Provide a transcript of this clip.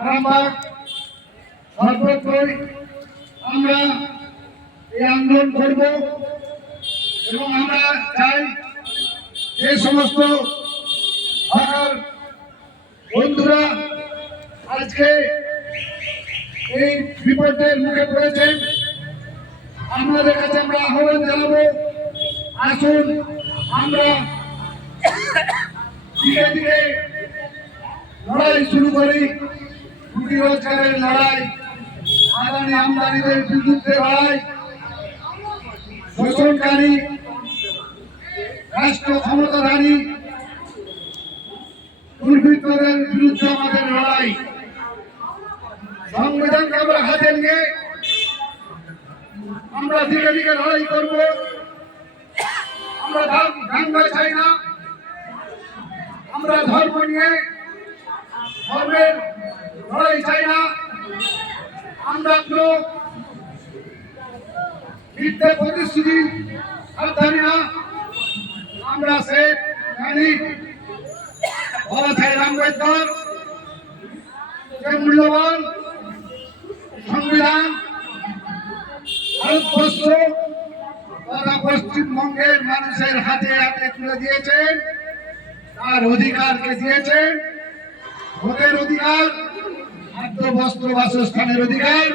আরামবাগ সর্বত্রই আমরা এই আন্দোলন করব এবং আমরা চাই যে সমস্ত হকার বন্ধুরা আজকে এই বিপদের মুখে পড়েছেন, আপনাদের কাছে আমরা আহ্বান জানাবো, আসুন আমরা ধীরে ধীরে লড়াই শুরু করি। রুটি রোজগারের লড়াই, আদানি আমদানিদের বিরুদ্ধে লড়াই, শোষণকারী রাষ্ট্র ক্ষমতাধারী দুর্বৃত্তদের বিরুদ্ধে আমাদের লড়াই। সংবিধানকে আমরা হাতে নিয়ে আমরা ধীরে ধীরে লড়াই করব। আমরা দাঙ্গা চাই না, আমরা ধর্ম নিয়ে ধর্মের লড়াই চাই না, আমরা কোনো মিথ্যে প্রতিশ্রুতি জানি না। আমরা সে জানি বাবা সাহেব আম্বেদকর যে মূল্যবান সংবিধান ভারতবর্ষ তথা পশ্চিমবঙ্গের মানুষের হাতে হাতে তুলে দিয়েছেন, তার অধিকারকে দিয়েছেন, ভোটের অধিকার, খাদ্য বস্ত্র বাসস্থানের অধিকার।